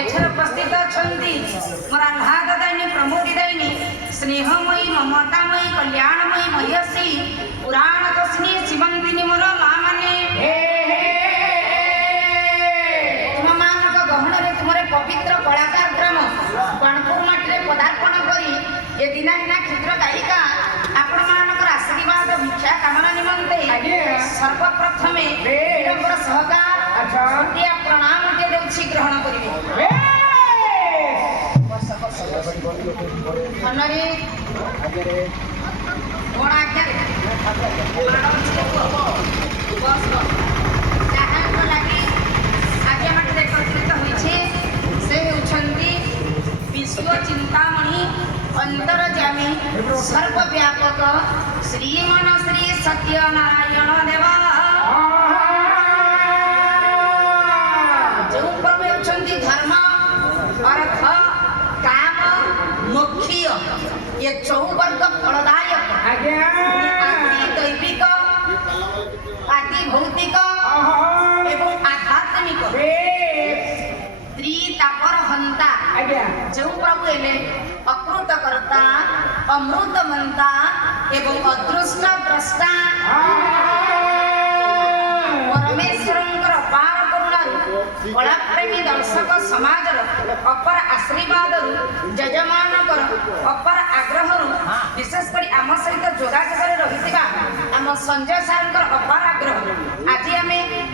एठर उपस्थित अछंती मोर आह्लाददायिनी प्रमोदिदायिनी स्नेहमयी ममतामयी कल्याणमयी मह्यसी पुराण दर्शिनी शिवंतिनी मोर माँ माने तुम मानक गहन तुमरे पवित्र कलाकार ग्राम बाणपुर माटी पदार्पण करी ए दिनाहीना क्षुद्र गायिका आपण मानकर आशीर्वाद भिक्षा कामना निमंते सर्वप्रथमे विडंबर सहकार प्रणाम के देउछि ग्रहण करिवे धनरे कोण आज्ञा बस जहाँ लगी आज्ञा माटी एकत्रित होइछे से हेउछंती विश्व चिंतामणि अंतरजामी सर्वव्यापक श्रीमन श्री सत्यनारायण देवा जो प्रभु होउछंती धर्म अर्थ काम मोक्ष ये चौवर्ग फलदायक आदि दैविक आदि भौतिक एवं आध्यात्मिक त्रितापर हंता जो प्रभु एले अकृत करता अमृत मंता एवं अदृष्ट द्रष्टा परमेश्वरंकर अपार करुणारु कलाप्रेमी दर्शक समाजर अपर आशीर्वाद जजमानकर अपर आग्रह विशेष कर आम सहित जोगाजोग रही आम संजय सार अपार आग्रह आज आम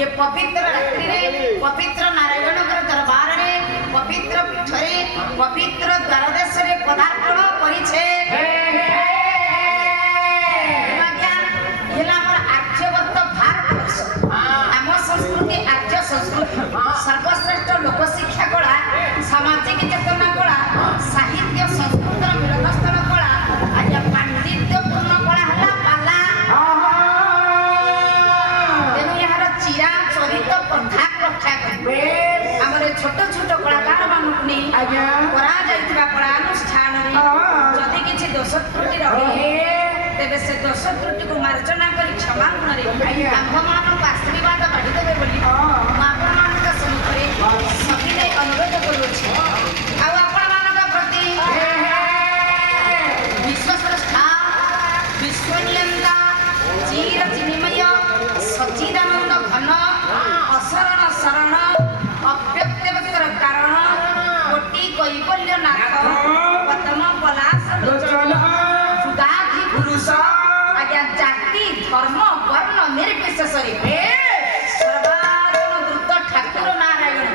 ये पवित्र रात्रि रे पवित्र नारायणकर दरबार रे पवित्र पीठरे पवित्र द्वारदेश रे पदार्पण करिछे आर्यवर्त भारतवर्ष आम संस्कृति आर्य संस्कृति सर्वश्रेष्ठ लोक शिक्षा कला सामाजिक चेतना कला साहित्य संस्कृत मिलनस्थल कला आज पांडित्यपूर्ण कला है पाला तेणु यार चिरा चरित प्रथा रक्षा करें आमर छोट छोट कलाकार मानक नहीं करा जाइतिबा कलानुष्ठान जदि किछि दोष त्रुटि रहे तेबे से दोष त्रुटि को मार्जना करी क्षमा गुण रे आम्भमानक आशीर्वाद बाढ़ी देबे बोली आपनमानक सम्मुखरे सकिले अनुरोध करूछि आ आपनमानक प्रति विश्वश्रेष्ठा विश्वनियंता चिर चिन्मय सच्चिदानंद घन असरण शरण अव्यक्तवक्तर कारण कोटि कैवल्य नाथ पद्म पलाश लोचन जुगाधि पुरुष आज्ञा जाति धर्म वर्ण निर्विशेषरे सर्वात्म द्रुत ठाकुर नारायण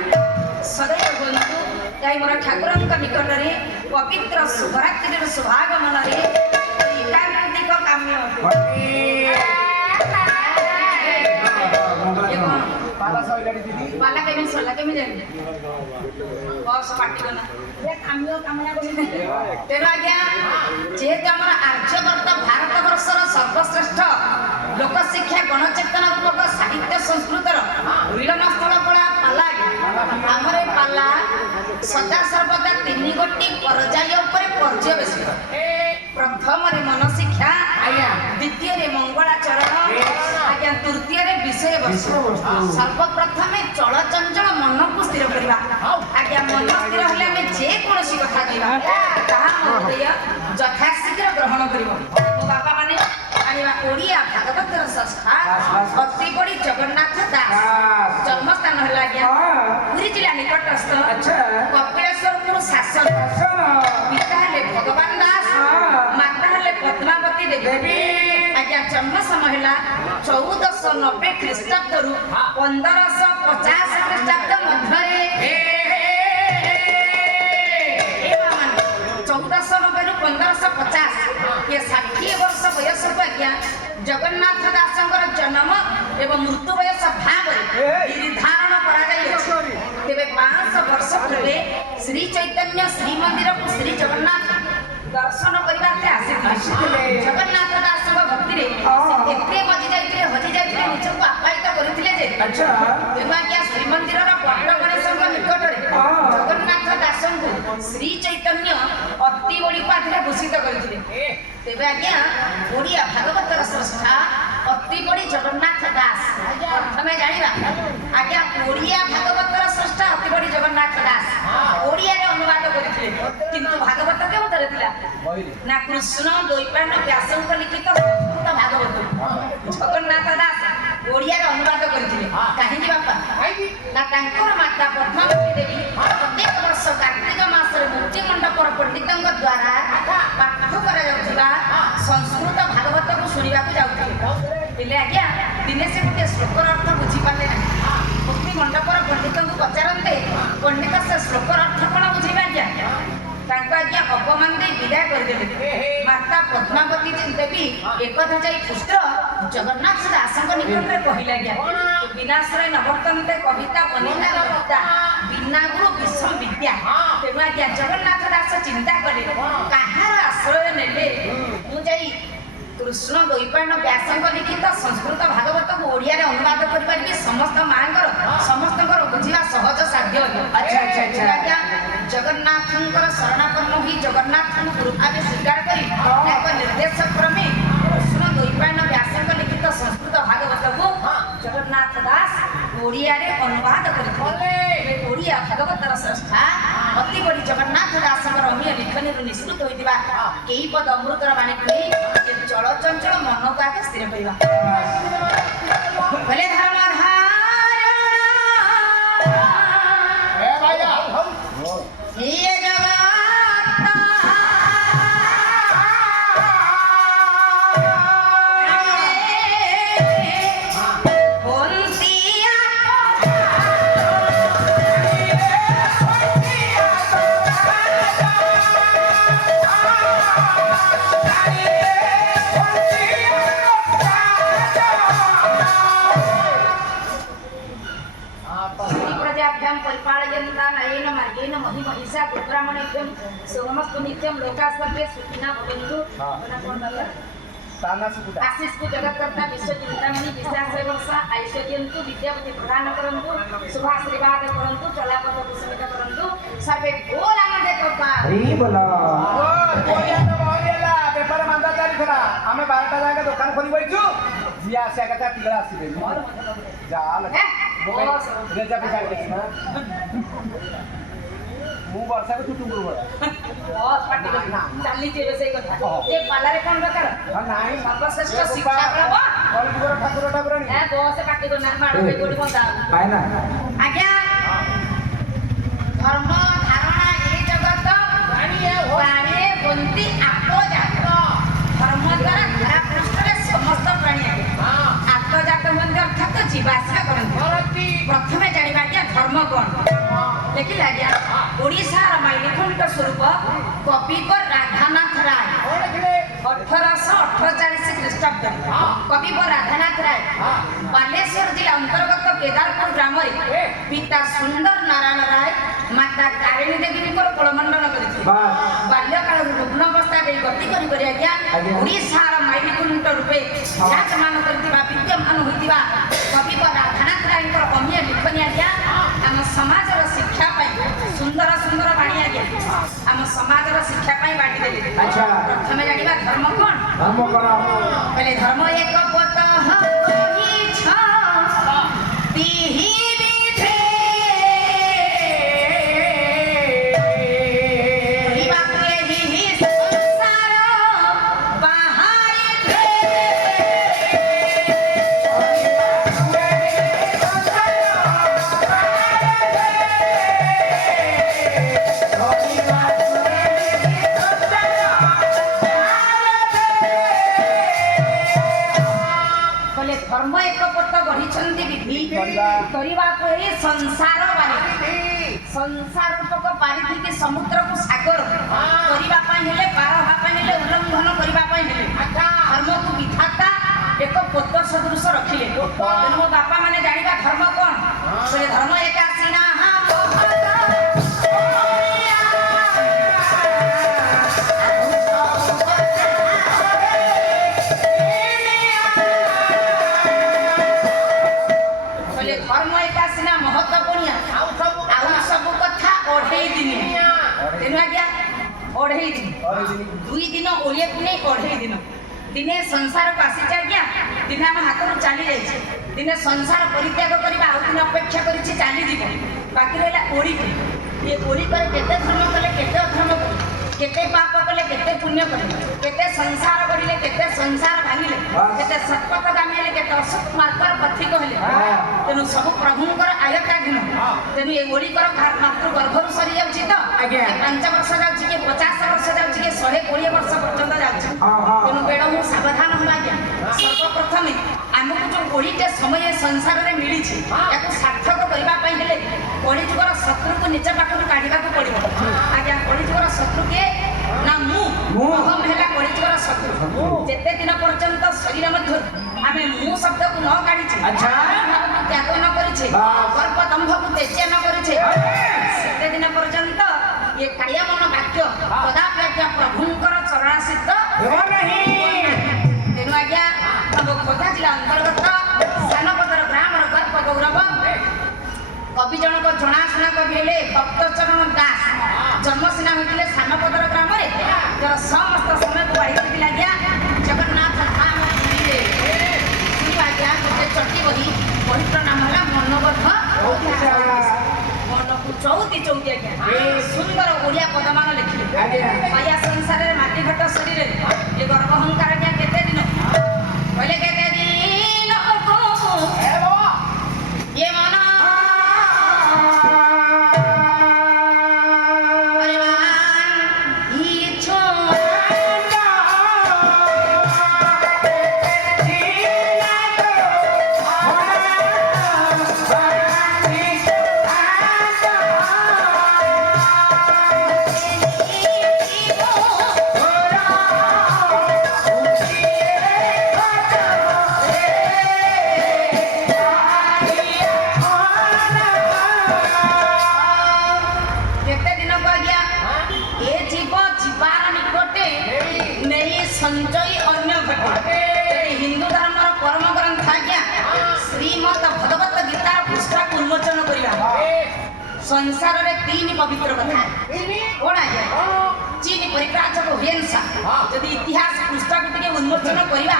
सदैव बंधु गाई मोर ठाकुरଙ୍କ निकटरे पवित्र शुभरात्रिर शुभागमନରେ एकांतिक काम्य पाला केमी सला केमी जानी बस पार्टी करना ये काम्य कामना करी तेरा आज्ञा जेहेतु आमर आर्यवर्त भारतवर्षर सर्वश्रेष्ठ लोक शिक्षा गणचेतना रूपक साहित्य संस्कृतर मिलनस्थल कला पाला आमर पाला सदा सर्वदा तीन गोटी पर्याय उपर पर्यवेसित प्रथम रे मन शिक्षा द्वितीय रे मंगलाचरण आज्ञा तृतीय रे विषय वस्तु सर्वप्रथम चल चंचल मन को स्थिर करबा आज्ञा मन स्थिर हले हमें जे कोनसी कथा कहबा ताहा हृदय यथाशीघ्र ग्रहण करिवो मो बाबा माने आनिबा ओडिया भागवतर संस्था अति बड़ी जगन्नाथ दास जन्मस्थान हला आज्ञा पुरी जिला निकटस्थ कपिलेश्वरपुर शासन पिता हले भगवान दास माता हले पद्मावती देवी आज्ञा जन्म समय हला 1490 ख्रीष्टाब्द रु 1550 ख्रीष्टाब्द मध्यरे 1490 रु 1550 ये 60 वर्ष बयस को आज्ञा जगन्नाथ दासंकर जन्म एवं मृत्यु बयस भाव निर्धारण करा जाई तेबे 500 वर्ष पूर्वे श्री चैतन्य श्री मंदिर को श्री जगन्नाथ दर्शन करबाते आसीथिले जगन्नाथ दास भक्ति रे एते मजी जाइथिले हजी जाइथिले निजको आपायित करथिले जे अच्छा तेबा क्या श्री मंदिर रा पट्ट गणेशक निकट रे जगन्नाथ दासन को श्री चैतन्य अति बड़ी पाठरे घोषित करथिले तेबे आज्ञा ओडिया भागवतर स्रष्टा अति बड़ी जगन्नाथ दास प्रथमे जानिबा आज्ञा ओडिया भागवतर स्रष्टा अति बड़ी जगन्नाथ दास ଓଡ଼ିଆରେ ଅନୁବାଦ କରିଥିଲେ କିନ୍ତୁ ଭାଗବତ କେଉଁଥିରେ ଥିଲା ନା କୃଷ୍ଣ ଦ୍ୱୈପାୟନ ବ୍ୟାସଙ୍କ ଲିଖିତ ସଂସ୍କୃତ ଭାଗବତ ଜଗନ୍ନାଥ ଦାସ ଓଡ଼ିଆରେ ଅନୁବାଦ କରିଥିଲେ କାହିଁକି ବାପା ନା ତାଙ୍କର ମାତା ପଦ୍ମାବତୀ ଦେବୀ ପ୍ରତ୍ୟେକ ବର୍ଷ କାର୍ତ୍ତିକ ମାସରେ ମୁକ୍ତି ମଣ୍ଡପର ପଣ୍ଡିତଙ୍କ ଦ୍ୱାରା ପାଠ କରାଯାଉଥିବା ସଂସ୍କୃତ ଭାଗବତକୁ ଶୁଣିବାକୁ ଯାଉଥିଲେ ହେଲେ ଆଜ୍ଞା ଦିନେ ସେ ଗୋଟିଏ ଶ୍ଲୋକର ଅର୍ଥ ବୁଝିପାରିଲେ ନାହିଁ ମୁକ୍ତି ମଣ୍ଡପର ପଣ୍ଡିତଙ୍କୁ ପଚାରନ୍ତେ ପଣ୍ଡିତ ସେ ଶ୍ଲୋକର ଅର୍ଥ କ'ଣ ବୁଝିବେ ଆଜ୍ଞା ତାଙ୍କୁ ଆଜ୍ଞା ଅପମାନ ଦେଇ ବିଦାୟ କରିଦେଲେ ମାତା ପଦ୍ମାବତୀ ଦେବୀ ଏକଥା ଯାଇ ପୁତ୍ର ଜଗନ୍ନାଥ ଦାସଙ୍କ ନିକଟରେ କହିଲେ ଆଜ୍ଞା ବିନାଶ୍ରୟ ନବର୍ତ୍ତନ୍ତେ କବିତା ବନିତା କବିତା ବିନା ଗୁରୁ ବିଷମ ବିଦ୍ୟା ତେଣୁ ଆଜ୍ଞା ଜଗନ୍ନାଥ ଦାସ ଚିନ୍ତା କଲେ କାହାର ଆଶ୍ରୟ ନେଲେ ମୁଁ ଯାଇ କୃଷ୍ଣ ଦ୍ୱୈପାୟନ ବ୍ୟାସଙ୍କ ଲିଖିତ ସଂସ୍କୃତ ଭାଗବତକୁ ଓଡ଼ିଆରେ ଅନୁବାଦ କରିପାରିବି ସମସ୍ତ ମାଙ୍କର ସମସ୍ତଙ୍କର ବୁଝିବା ସହଜ ସାଧ୍ୟ ଆଜ୍ଞା ଜଗନ୍ନାଥଙ୍କର ଶରଣାପନ୍ନ ହୋଇ ଜଗନ୍ନାଥଙ୍କୁ ଗୁରୁ ଭାବେ ସ୍ୱୀକାର କରି ଏକ ନିର୍ଦ୍ଦେଶ କ୍ରମେ କୃଷ୍ଣ ଦ୍ୱୈପାୟନ ବ୍ୟାସଙ୍କ ଲିଖିତ ସଂସ୍କୃତ ଭାଗବତକୁ ଜଗନ୍ନାଥ ଦାସ ଓଡ଼ିଆରେ ଅନୁବାଦ କରିଥିଲେ ଓଡ଼ିଆ ଭାଗବତର ସ୍ରଷ୍ଟା ଅତି ବଡ଼ି ଜଗନ୍ନାଥ ଦାସଙ୍କର ଅନ୍ୟ ଲିଖନୀରୁ ନିଷ୍କୃତ ହୋଇଥିବା କେଇ ପଦ ଅମୃତର ବାଣୀ କହି ଚଳଚଞ୍ଚଳ ମନକୁ ଆଗେ ସ୍ଥିର କରିବା ବୋଲେ सोमस्तु नित्यम लोका सर्वे सुखिना भवन्तु आशिष जगत्कर्ता विश्व चिंतामणि विश्वास वर्षा ऐश्वर्यन्तु विद्यापति प्रदान करन्तु शुभाशीर्वाद करन्तु चलापथ कुसुमित करन्तु सर्वे बोल आनंद कृपा हरि बोला बेपार मांदा चाली थरा आमे 12टा जाके दुकान खोली बैठू जिया आसे कथा तिगड़ा आसी जा लगे रेजा पे साइड ना मु वर्षा को टुटुंगुर बड़ा बहुत पार्टी करना चाली जेबे से कथा ए पालारे कोन दरकार हां नाही सर्वश्रेष्ठ शिक्षा प्रभु कलजुगर ठाकुर ठाकुरानी ए बहुत पार्टी करना माडो पे गोडी बंदा पाए ना आज्ञा धर्म धारणा ए जगत प्राणी बंती आपो जात धर्म द्वारा धरा पृष्ठरे समस्त प्राणी आत्म जात मंदिर अर्थात जीवाश्रा करନ୍ତି प्रथमे जानिबा क्या धर्म कोन देखिला आज्ञा ओडिशार माइलिखंड स्वरूप कविवर राधानाथ राय 1848 ख्रीष्टाब्द कविवर राधानाथ राय बालेश्वर जिला अंतर्गत केदारपुर ग्राम पिता सुंदर नारायण राय माता कारिणी देवी कोलमंडन करथिले बाल्यकाल रुग्ण अवस्था गति करी आज्ञा ओडिशार माइलिखंड रूपे विराजमान करथिबा विद्यमान होइतिबा कविवर राधानाथ राय अन्य लिखनी आज्ञा आम समाजर शिक्षा सुंदर सुंदर बाणी आज्ञा आम समाजर शिक्षा बाटी देले अच्छा प्रथमे जानिबा धर्म कोन पहले धर्म एक पत होई छ तिहि विधे बापे ही संसार बाहर थे धर्म एक पट गढ़ी विधि करने संसार बारी संसार रूपक बारिधि के समुद्र को सागर करने पार होगा उल्लंघन करने धर्म को विधाता एक पोत सदृश रखिले तेणु मो बापा माने जानिबा धर्म कौन धर्म एक आसीना धर्म एक आसीना महत्वपूर्ण आउ सब कथा अढ़े दिन तेणु आज्ञा अढ़े दिन 2 दिन ओलिया को नहीं अढ़े दिन दिने संसार को आसी आज्ञा ଦିନେ ଆମ ହାତରୁ ଚାଲି ଯାଇଛି, ଦିନେ ସଂସାର ପରିତ୍ୟାଗ କରିବା, ଆଉ ଦିନେ ଅପେକ୍ଷା କରିଛି ଚାଲିଯିବ। ବାକି ରହିଲା ଓଳିଟି। ଏ ଓଳିକରେ କେତେ ଧର୍ମ କଲେ, କେତେ ଅଧର୍ମ କଲେ, କେତେ ପାପ କଲେ, କେତେ ପୁଣ୍ୟ କଲେ, କେତେ ସଂସାର ଗଢ଼ିଲେ, କେତେ ସଂସାର ଭାଙ୍ଗିଲେ, କେତେ ସତ୍ପଥଗାମୀ ହେଲେ, କେତେ ଅସତ୍ ମାର୍ଗର ପଥିକ ହେଲେ। ତେଣୁ ସବୁ ପ୍ରଭୁଙ୍କର ଆୟତ୍ତାଧୀନ। ତେଣୁ ଏ ଓଳିକର ମାତୃ ଗର୍ଭରୁ ସରିଯାଉଛି ତ, 5 ବର୍ଷ ଯାଉଛି, କି 50 ବର୍ଷ ଯାଉଛି, କି 120 ବର୍ଷ ପର୍ଯ୍ୟନ୍ତ ଯାଉଛି। ତେଣୁ ବେଳ ମୁଁ ସାବଧାନ ହବା ଆଜ୍ଞା। ସର୍ବପ୍ରଥମେ ଆମକୁ ଯୋଉ ଓଳିଟେ ସମୟ ସଂସାରରେ ମିଳିଛି, ଏହାକୁ ସାର୍ଥକ କରିବା ପାଇଁ ହେଲେ କଳିଯୁଗର ଶତ୍ରୁକୁ ନିଜ ପାଖରୁ କାଢିବାକୁ ପଡିବ। ଆଜ୍ଞା, କଳିଯୁଗର ଶତ୍ରୁ କିଏ? ନା ମୁଁ। ଅହମ୍ ହେଲା କଳିଯୁଗର ଶତ୍ରୁ। ଯେତେ ଦିନ ପର୍ଯ୍ୟନ୍ତ ଶରୀର ମଧ୍ୟରୁ ଆମେ ମୁଁ ଶବ୍ଦକୁ ନ କାଢିଛେ, ଭାବକୁ ତ୍ୟାଗ ନ କରିଛେ, ଗର୍ବ ଦମ୍ଭକୁ ତ୍ୟାଜ୍ୟ ନ କରିଛେ, ସେତେ ଦିନ ପର୍ଯ୍ୟନ୍ତ ଏ କାୟମନ ବାକ୍ୟ କଦାପି ଆଜ୍ଞା ପ୍ରଭୁଙ୍କର ଚରଣାସିଦ୍ଧ ହେବ ନାହିଁ। ତେଣୁ ଆଜ୍ଞା ଆମ ଖୋର୍ଦ୍ଧା ଜିଲ୍ଲା ଅନ୍ତର୍ଗତ ସାନପଦର ଗ୍ରାମର ଗର୍ବ ଗୌରବ କବି ଜଣକ ଜଣାଶୁଣା କବି ହେଲେ ଭକ୍ତଚରଣ ଦାସ। ଜନ୍ମ ସିନା ହୋଇଥିଲେ ସାନପଦର ଗ୍ରାମରେ, ତାର ସମସ୍ତ ସମୟକୁ ବାଢିଥିଲା ଆଜ୍ଞା ଜଗନ୍ନାଥ ଧାମ ପୁରୀରେ। ଆଜ୍ଞା ଗୋଟେ ଚଟି ବହିର ନାମ ହେଲା ମନବଦ୍ଧ। ମନକୁ ଚଉତି ଚଉତି ଆଜ୍ଞା ସୁନ୍ଦର ଓଡ଼ିଆ ପଦମାନ ଲେଖିଲେ। ମାୟା ସଂସାରରେ ମାଟି ଘଟ ଶରୀରରେ ଏ ଗର୍ବ ଅହଙ୍କାର ଆଜ୍ଞା କେତେ ଦିନ କହିଲେ, କେତେ ଦିନ ଏ ମନ संजय अन्य घटे। हिंदू धर्म परम ग्रंथ आज्ञा श्रीमद भगवत गीता पुस्तक उन्मोचन करिया। संसार रे 3 पवित्र कथा कोन आज्ञा चीन परिप्राजक हिंसा। यदि इतिहास पुस्तक टिके उन्मोचन करिया,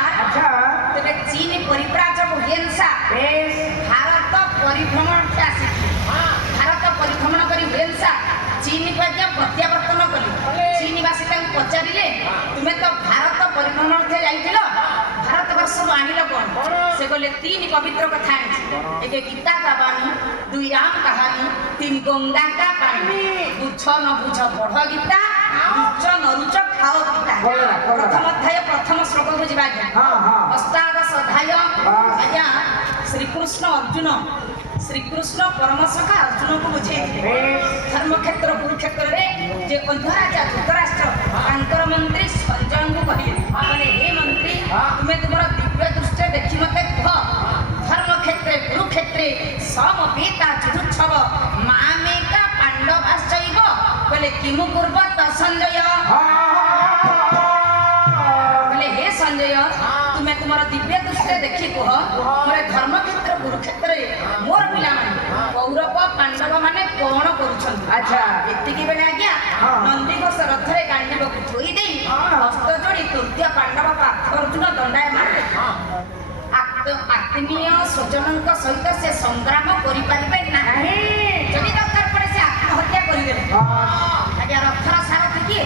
तबे चीन परिप्राजक हिंसा भारत परिभ्रमण के आसी। भारत परिभ्रमण करी हिंसा चीन को आज्ञा प्रत्यावर्तन कली। चीनवासी पचारे तुम्हें तो भारत परिभ्रमण थे जाइल, भारत वर्ष आनिल कौन? से कहले 3 पवित्र कथा एक गीता का बाणी, 2 राम कहानी, 3 गंगा का पानी। बुझ न बुझ पढ़ गीता, रुच न रुच खाओ पिता। प्रथम अध्याय प्रथम श्लोक बुझा आज्ञा। अष्टादश अध्याय आज्ञा श्रीकृष्ण अर्जुन श्रीकृष्ण परम सखा अर्जुन को बुझे धर्म क्षेत्र कुरुक्षेत्र रे जे अंधराजा धृतराष्ट्र अंतर मंत्री संजय को कहले, हे मंत्री तुम्हें तुम दिव्य दृष्टि देखी मत कह, धर्म क्षेत्र कुरुक्षेत्र सम पिता जुजुत्सव मामेका पांडवाश्चैव कहले किमु कुर्वत संजय। कहले हे संजय तुम्हें तुम दिव्य दृष्टि देखी कह, मोर धर्म क्षेत्र कुरुक्षेत्र मोर पिला माने कौरव पांडव माने कौन करूछन। अच्छा एतिकी बेले आज्ञा नंदी घोष रथरे गांडीब को थोई देई हस्त जोड़ी तृतीय पांडव पार्थ अर्जुन दंडाय मारे। आत्मीय स्वजनक सहित से संग्राम करि परिबे नाही। जदि दरकार पड़े से आत्महत्या करि देबे। आज्ञा रथर सारथी किए?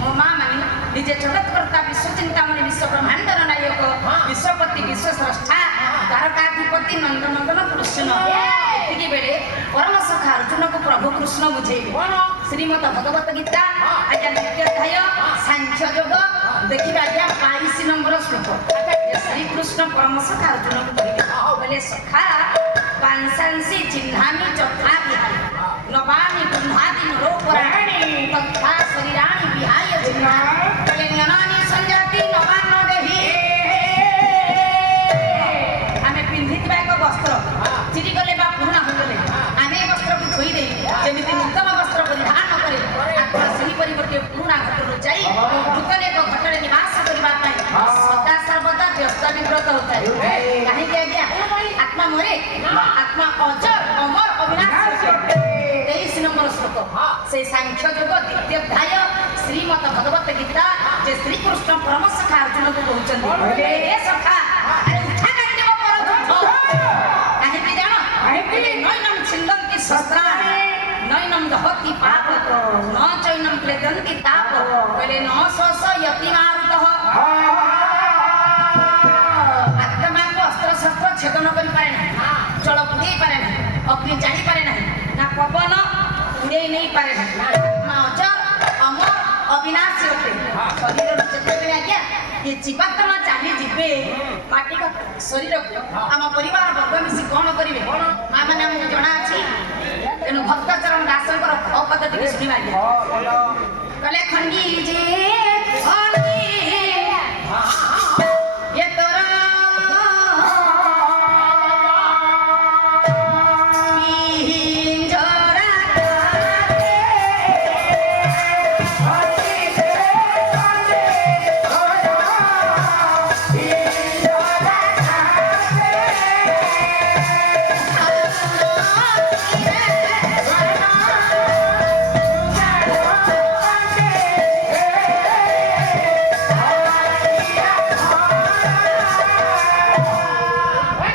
मो मां माने निजे जगतकर्ता विश्व चिंतामणि विश्व ब्रह्मांडर नायक विश्वपति विश्व स्रष्टा द्वारकाधिपति नंदनंदन कृष्ण। एतिकी बेले परम सखा अर्जुन को प्रभु कृष्ण बुझेबे श्रीमद भगवत गीता आज्ञा 2 अध्याय सांख्य योग देखिबा आज्ञा 22 नंबर श्लोक। श्री कृष्ण परम सखा अर्जुन को कहले, सखा पांसांसी चिन्हानि चथा विहाय नवानि ब्रह्मादि नरोपराणि तथा शरीराणि विहाय चिन्हा कल्याणानि संजाति नवान्न देहि। आमे पिंधितबा एक वस्त्र चिरी गले बा पुराना हो गले आमे वस्त्र को धोई दे जेमिति नूतन वस्त्र परिधान करे आत्मा सही परिवर्ते पुराना घटरो जाई नूतन एक घटरे निवास करबा पाई सदा सर्वदा व्यस्त विव्रत होता है। काहे के आज्ञा आत्मा मरे, आत्मा अजर अमर अविनाशी। 23 नंबर श्लोक से सांख्य योग 2 अध्याय श्रीमद भगवत गीता जे श्री कृष्ण परम सखा अर्जुन को कहउछन, हे सखा अरे उठा त्यजन्ति ताप कहले न सस यति मारुतः आत्मा को अस्त्र शस्त्र छेदन करि पारे ना जल बुझे पारे ना अग्नि जानी पारे ना ना पवन उड़े नहीं पारे ना आत्मा अजर अमर अविनाशी होते शरीर जेतेबेले आज्ञा ये जीवात्मा चाली जीवे माटी का शरीर आम परिवार वर्ग मिसी कौन करिवे माँ मैंने हमको जना अछि तेणु भक्त चरण दास पद्धति शुणा कहले खंडी जे